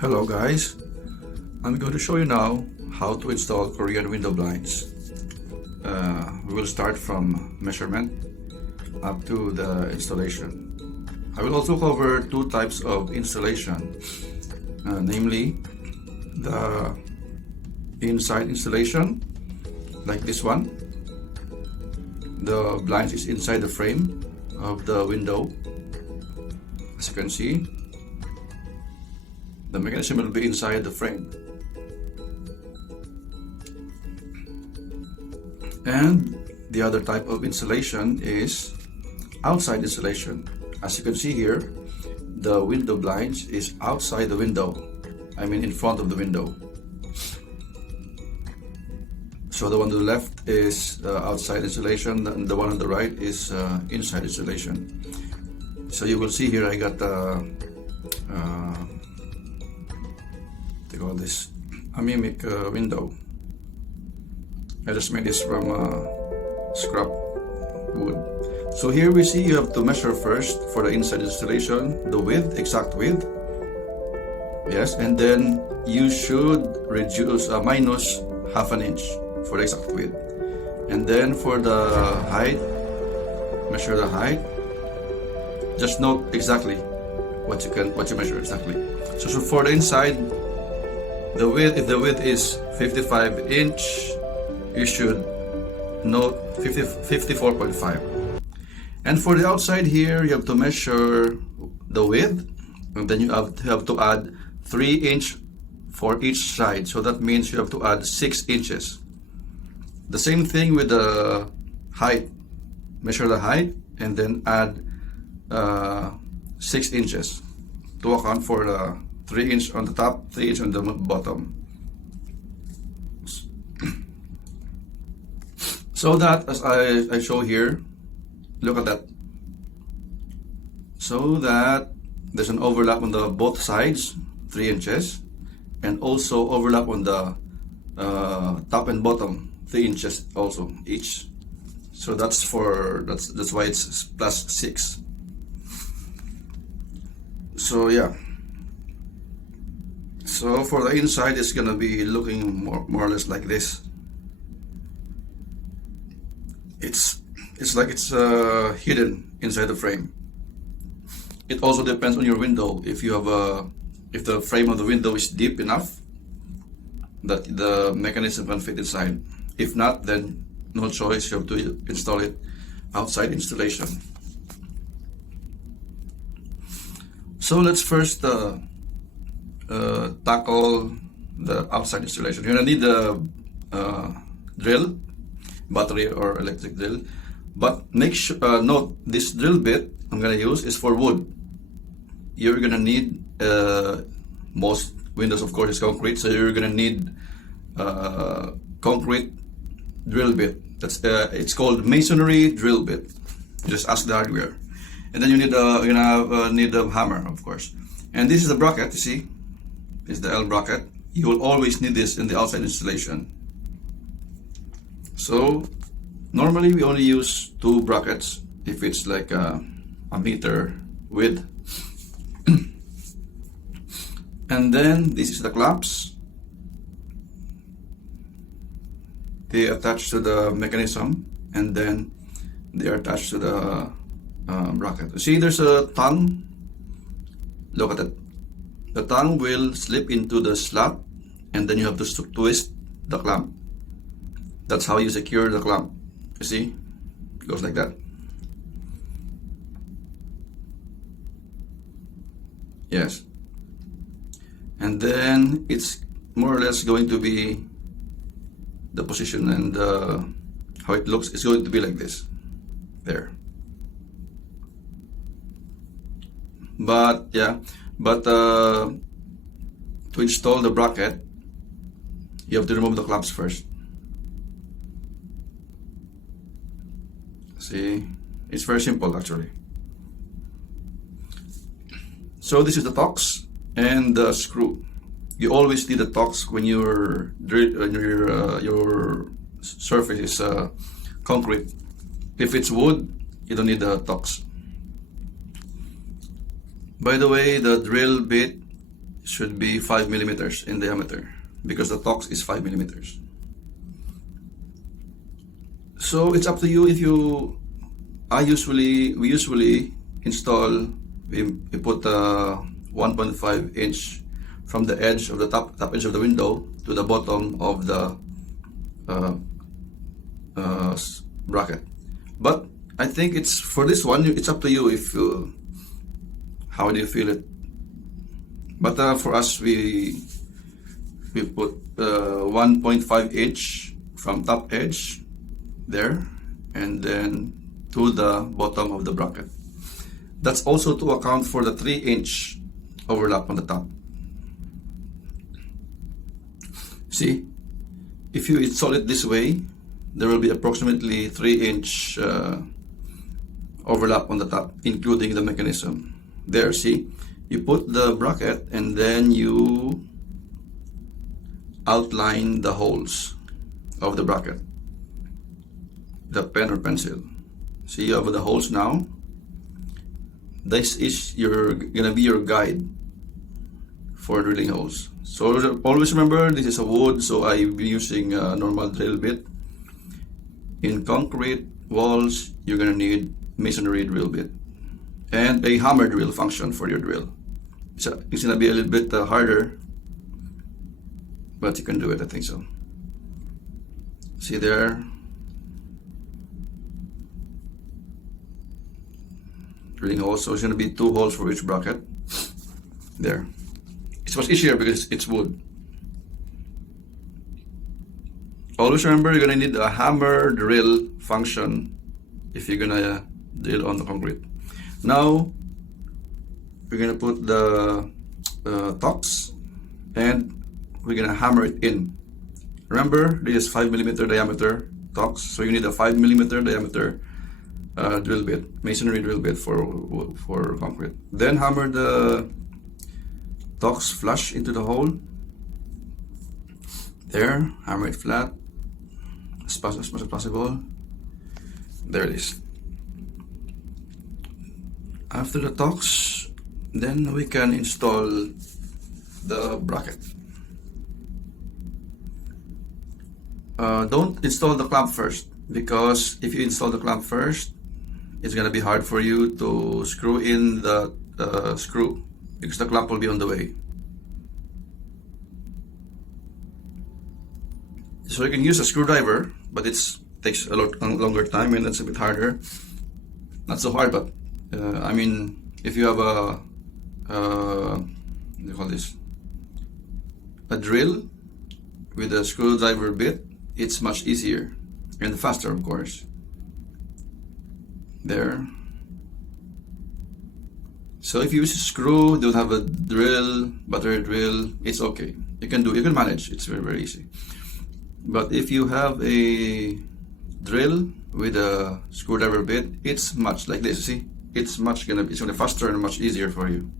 Hello guys, I'm going to show you now how to install Korean window blinds. We will start from measurement up to the installation. I will also cover two types of installation, namely the inside installation, like this one. The blinds is inside the frame of the window. As you can see, the mechanism will be inside the frame. And the other type of installation is outside installation. As you can see here, the window blinds is outside the window. I mean in front of the window. So the one to the left is outside installation, and the one on the right is inside installation. So you will see here I got they call this a mimic window. I just made this from scrap wood. So here we see you have to measure first for the inside installation the width, exact width. Yes, and then you should reduce minus half an inch for the exact width. And then for the height, measure the height. Just note exactly what you measure exactly. So for the inside, the width, if the width is 55 inch, you should note 54.5. And for the outside here, you have to measure the width, and then you have to add 3 inch for each side. So that means you have to add 6 inches. The same thing with the height. Measure the height and then add 6 inches to account for the 3 inch on the top, 3 inch on the bottom. So that, as I show here, look at that. So that there's an overlap on the both sides, 3 inches, and also overlap on the top and bottom, 3 inches also each. So that's why it's plus 6. So yeah. So for the inside, it's gonna be looking more or less like this. It's like it's hidden inside the frame. It also depends on your window. If you have if the frame of the window is deep enough that the mechanism can fit inside. If not, then no choice. You have to install it outside installation. So let's first tackle the outside installation. You're gonna need a drill, battery or electric drill, but make sure note this drill bit I'm gonna use is for wood. You're gonna need most windows, of course, is concrete, so you're gonna need concrete drill bit. That's it's called masonry drill bit. Just ask the hardware. And then you need need a hammer, of course. And this is the bracket. You see, this is the L bracket. You will always need this in the outside installation. So normally we only use 2 brackets if it's like a meter width. And then this is the clamps. They attach to the mechanism, and then they are attached to the bracket. See, there's a tongue. Look at it. The tongue will slip into the slot, and then you have to twist the clamp. That's how you secure the clamp. You see, it goes like that. Yes. And then it's more or less going to be the position and how it looks. It's going to be like this. There. But yeah, to install the bracket, you have to remove the clamps first. See, it's very simple actually. So this is the tox and the screw. You always need the tox when your surface is concrete. If it's wood, you don't need the tox. By the way, the drill bit should be 5 millimeters in diameter because the tox is 5 millimeters. So it's up to you. If you, we usually install, we put a 1.5 inch from the edge of the top edge of the window to the bottom of the bracket. But I think it's, for this one, it's up to you if how do you feel it. But for us, we put 1.5 inch from top edge there, and then to the bottom of the bracket. That's also to account for the 3-inch overlap on the top. See, if you install it this way, there will be approximately 3-inch overlap on the top, including the mechanism. There, see, you put the bracket and then you outline the holes of the bracket, the pen or pencil. See, you have the holes now. This is gonna be your guide for drilling holes. So always remember, this is a wood, so I'll be using a normal drill bit. In concrete walls, you're gonna need masonry drill bit and a hammer drill function for your drill. It's gonna be a little bit harder, but you can do it, I think so. See there? Drilling holes, so it's gonna be 2 holes for each bracket. There. It's much easier because it's wood. Always remember, you're gonna need a hammer drill function if you're gonna drill on the concrete. Now, we're gonna put the tops and we're gonna hammer it in. Remember, this is 5 millimeter diameter tops, so you need a 5 millimeter diameter drill bit, masonry drill bit for concrete. Then hammer the tox flush into the hole. There, hammer it flat as much as possible. There it is. After the tox, then we can install the bracket. Don't install the clamp first, because if you install the clamp first, it's gonna be hard for you to screw in the screw, because the clamp will be on the way. So you can use a screwdriver, but it takes a lot longer time and it's a bit harder. Not so hard, but I mean, if you have a what do you call this? A drill with a screwdriver bit, it's much easier and faster, of course. There. So if you use a screw, don't have a drill, battery drill, it's okay. You can manage. It's very, very easy. But if you have a drill with a screwdriver bit, it's much like this. See, it's gonna be faster and much easier for you.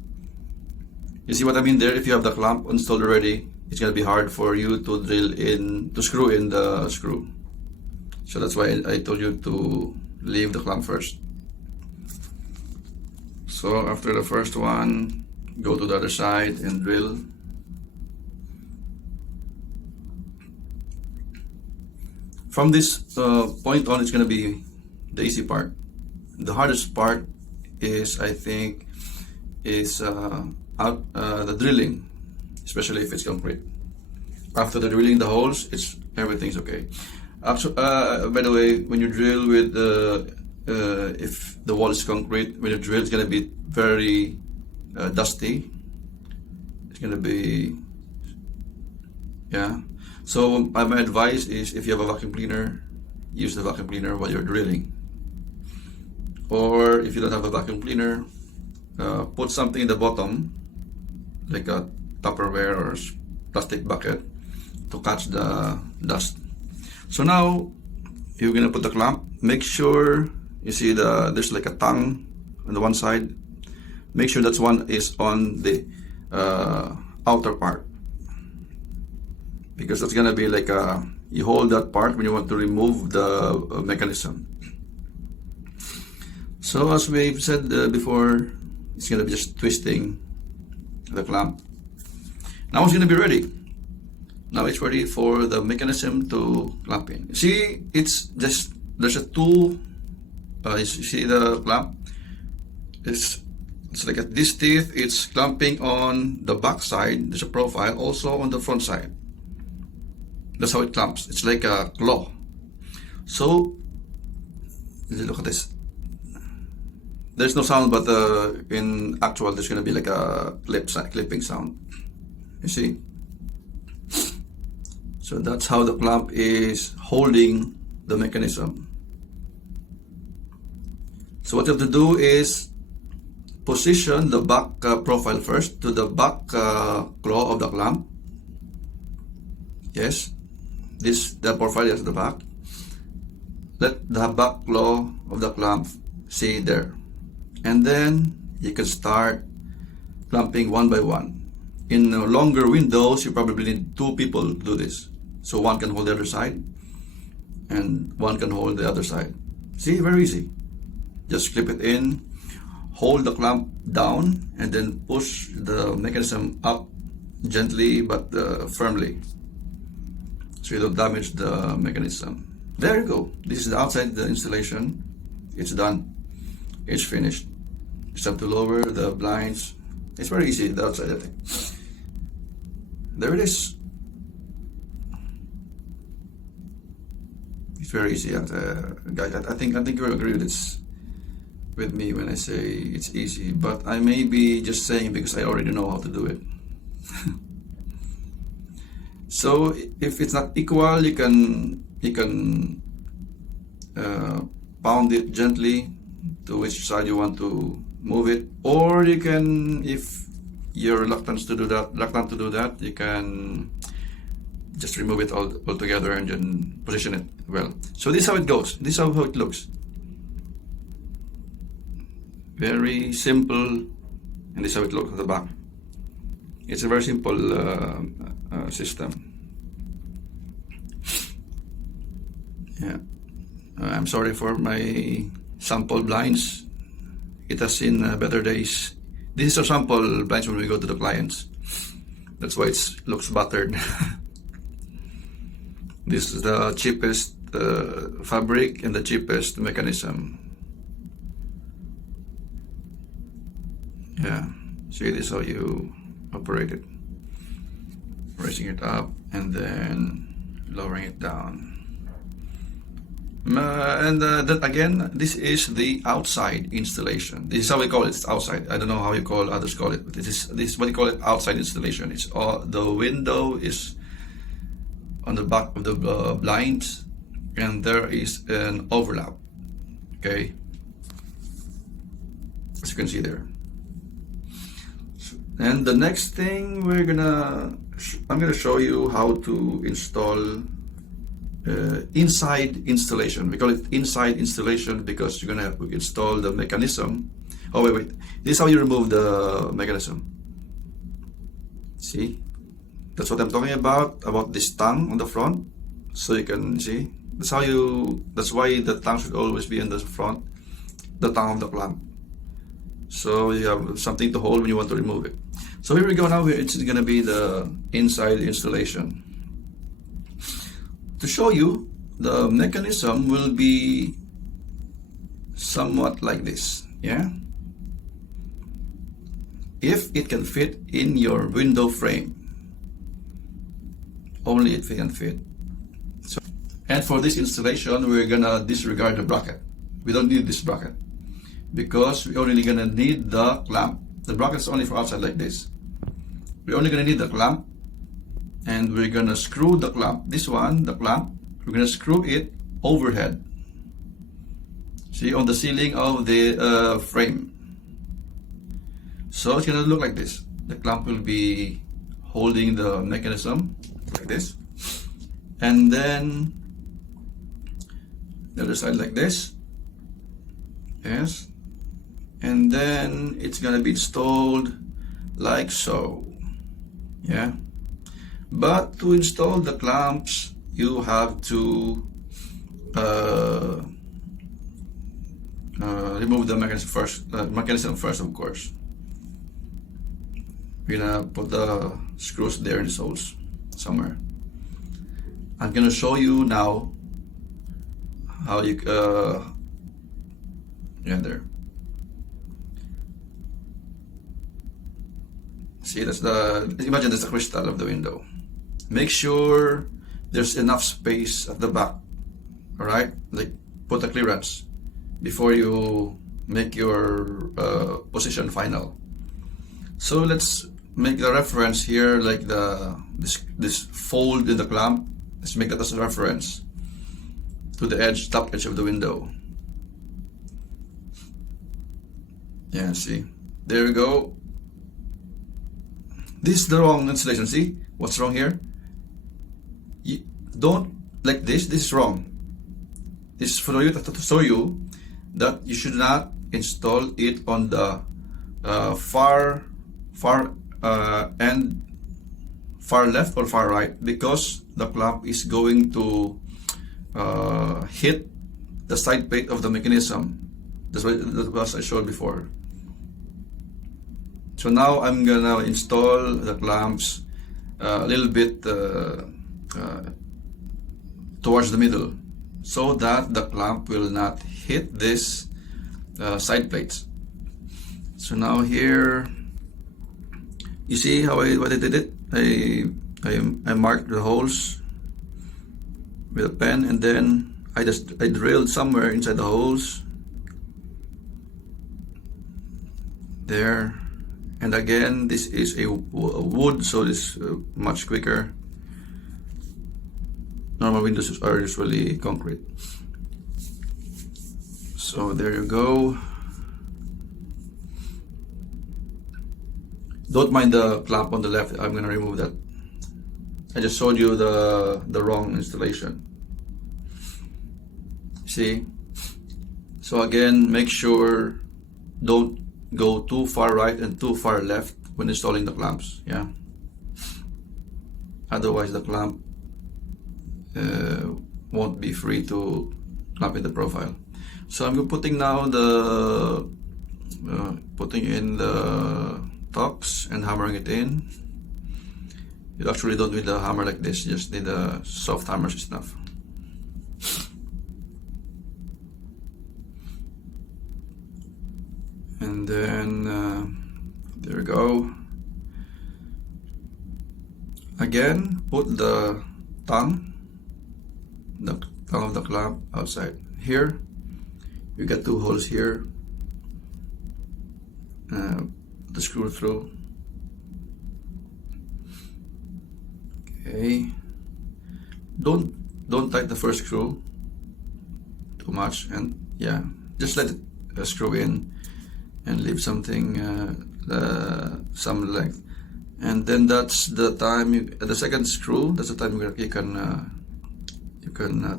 You see what I mean there? If you have the clamp installed already, it's gonna be hard for you to screw in the screw. So that's why I told you to leave the clamp first. So after the first one, go to the other side and drill. From this point on, it's going to be the easy part. The hardest part is, I think, the drilling, especially if it's concrete. After the drilling the holes, everything's okay. By the way, when you drill with if the wall is concrete, when you drill, it's going to be very dusty. It's going to be, yeah. So my advice is, if you have a vacuum cleaner, use the vacuum cleaner while you're drilling. Or if you don't have a vacuum cleaner, put something in the bottom, like a Tupperware or plastic bucket, to catch the dust. So now you're gonna put the clamp. Make sure you see there's like a tongue on the one side. Make sure that one is on the outer part, because that's gonna be like you hold that part when you want to remove the mechanism. So as we've said before, it's gonna be just twisting the clamp Now it's going to be ready. Now it's ready for the mechanism to clamp in. See, it's just, there's a tool. You see the clamp? It's like this teeth, it's clamping on the back side. There's a profile also on the front side. That's how it clamps. It's like a claw. So, look at this. There's no sound, but in actual, there's going to be like a clipping sound. You see? So that's how the clamp is holding the mechanism. So what you have to do is position the back profile first to the back claw of the clamp. Yes, the profile is the back. Let the back claw of the clamp see there. And then you can start clamping one by one. In longer windows, you probably need 2 people to do this. So one can hold the other side and one can hold the other side. See, very easy. Just clip it in, hold the clamp down, and then push the mechanism up gently but firmly, so you don't damage the mechanism. There you go. This is the outside the installation. It's done. It's finished. Just have to lower the blinds. It's very easy, the outside, I think. There it is. It's very easy, guys. I think you will agree with this with me when I say it's easy, but I may be just saying because I already know how to do it. So if it's not equal, you can pound it gently to which side you want to move it, or you can, if you're reluctant to do that, you can just remove it altogether and then position it well. So this is how it goes. This is how it looks. Very simple, and this is how it looks at the back. It's a very simple system. Yeah, I'm sorry for my sample blinds. It has seen better days. These are sample blinds when we go to the clients. That's why it looks battered. This is the cheapest fabric and the cheapest mechanism. Yeah, see, this is how you operate it. Raising it up and then lowering it down. That again, this is the outside installation. This is how we call it. It's outside. I don't know how you call others call it, but this is what you call it, outside installation. It's all, the window is on the back of the blinds, and there is an overlap. Okay, as you can see there. And the next thing I'm gonna show you how to install inside installation. We call it inside installation because you're gonna have to install the mechanism. Oh wait, this is how you remove the mechanism. See, that's what I'm talking about this tongue on the front. So you can see, that's why the tongue should always be in the front, the tongue of the clamp. So you have something to hold when you want to remove it. So here we go. Now it's going to be the inside installation. To show you, the mechanism will be somewhat like this. Yeah. If it can fit in your window frame, only if it can fit. So, and for this installation, we're gonna disregard the bracket. We don't need this bracket, because we're only gonna need the clamp. The bracket's only for outside like this. We're only gonna need the clamp, and we're gonna screw the clamp. This one, the clamp, we're gonna screw it overhead. See, on the ceiling of the frame. So it's gonna look like this. The clamp will be holding the mechanism like this, and then the other side like this. Yes, and then it's gonna be installed like so. Yeah, but to install the clamps, you have to remove the mechanism first. Of course. we're gonna put the screws there in the holes somewhere. I'm gonna show you now how you there. See, that's imagine that's the crystal of the window. Make sure there's enough space at the back. All right, like put a clearance before you make your position final. So let's make the reference here, like this fold in the clamp. Let's make that as a reference to the top edge of the window. Yeah, see, there we go. This is the wrong installation. See what's wrong here? You don't like this. This is wrong. This is for you to show you that you should not install it on the far end, far left or far right, because the clamp is going to hit the side plate of the mechanism. That's what I showed before. So now I'm gonna install the clamps a little bit towards the middle, so that the clamp will not hit this side plates. So now here, you see how what I did it? I marked the holes with a pen, and then I drilled somewhere inside the holes there. And again, this is a wood, so it's much quicker. Normal windows are usually concrete. So there you go. Don't mind the clamp on the left. I'm gonna remove that. I just showed you the wrong installation. See? So again, make sure don't go too far right and too far left when installing the clamps. Yeah. Otherwise, the clamp won't be free to clamp in the profile. So I'm putting now putting in the tocks and hammering it in. You actually don't need a hammer like this. You just need a soft hammer is enough. And then there we go. Again, put the tongue of the clamp outside. Here you get two holes here. The screw through. Okay. Don't tighten the first screw too much, and yeah, just let it screw in and leave something some length, and then that's the time the second screw. That's the time you can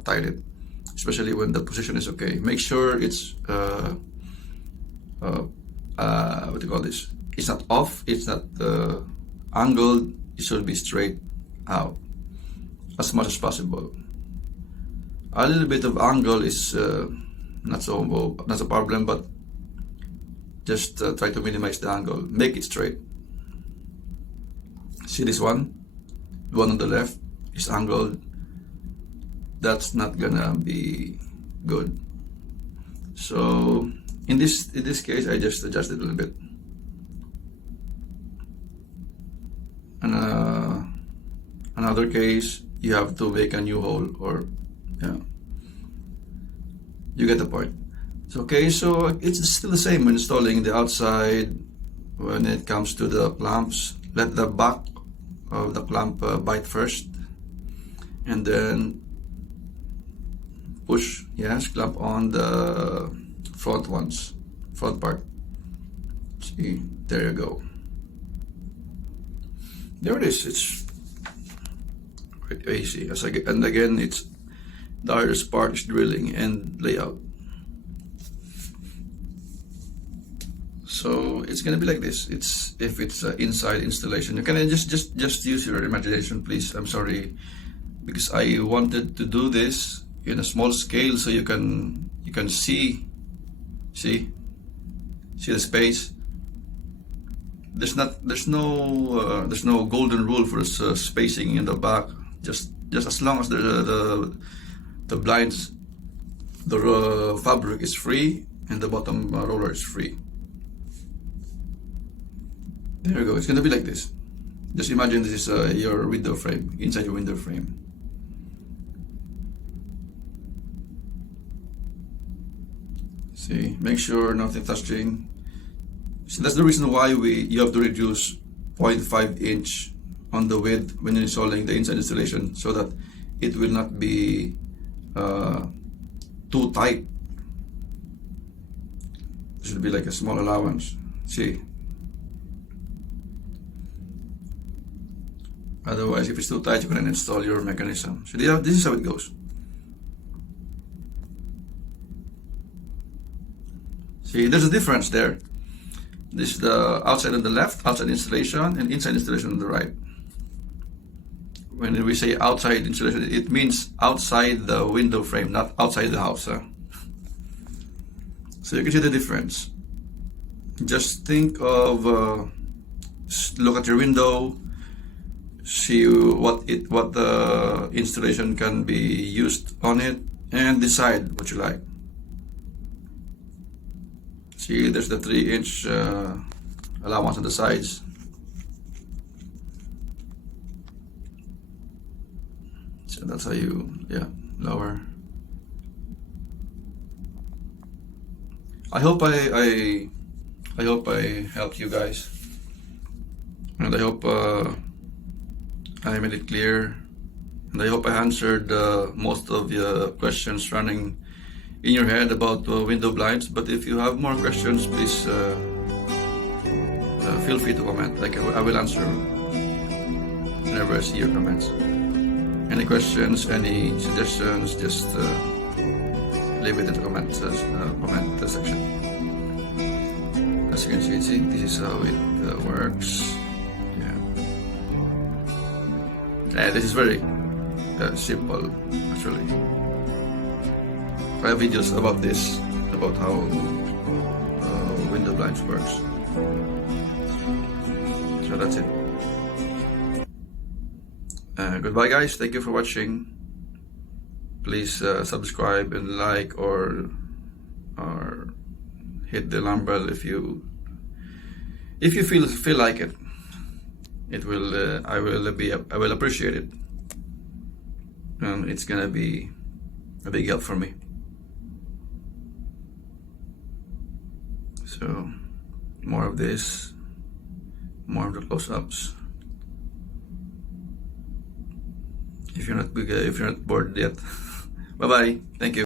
tighten it, especially when the position is okay. Make sure it's what do you call this? It's not off. It's not angled. It should be straight out as much as possible. A little bit of angle is not a problem, but just try to minimize the angle. Make it straight. See this one? The one on the left is angled. That's not gonna be good. So in this case, I just adjust it a little bit. And another case, you have to make a new hole, or yeah, you get the point. Okay, so it's still the same when installing the outside. When it comes to the clamps, let the back of the clamp bite first, and then push, yes, clamp on the front part. See, there you go. There it is. It's quite easy. And again, it's the hardest part is drilling and layout. So it's gonna be like this. If it's inside installation, you can just use your imagination, please. I'm sorry, because I wanted to do this in a small scale so you can see the space. there's no golden rule for spacing in the back. Just as long as the blinds, the fabric is free and the bottom roller is free. There you go. It's gonna be like this. Just imagine this is your window frame, inside your window frame. See, make sure nothing touching. See, that's the reason why you have to reduce 0.5 inch on the width when you're installing the inside installation, so that it will not be too tight. It should be like a small allowance. See, otherwise if it's too tight you can install your mechanism. So this is how it goes. See, there's a difference there. This is the outside on the left, outside installation, and inside installation on the right. When we say outside installation, it means outside the window frame, not outside the house. So you can see the difference. Just think of, look at your window, see what the installation can be used on it, and decide what you like. See, there's the 3-inch allowance on the sides. So that's how you, lower. I hope I helped you guys, and I hope I made it clear, and I hope I answered most of the questions running in your head about window blinds. But if you have more questions, please feel free to comment. Like I will answer whenever I see your comments. Any questions, any suggestions, just leave it in the comment section. As you can see, this is how it works. This is very simple, actually. I have videos about this, about how window blinds works. So that's it. Goodbye guys, thank you for watching. Please subscribe and like or hit the alarm bell if you feel like it. It will I will appreciate it, and it's gonna be a big help for me. So more of this, more of the close-ups. If you're not bored yet. Bye bye. Thank you.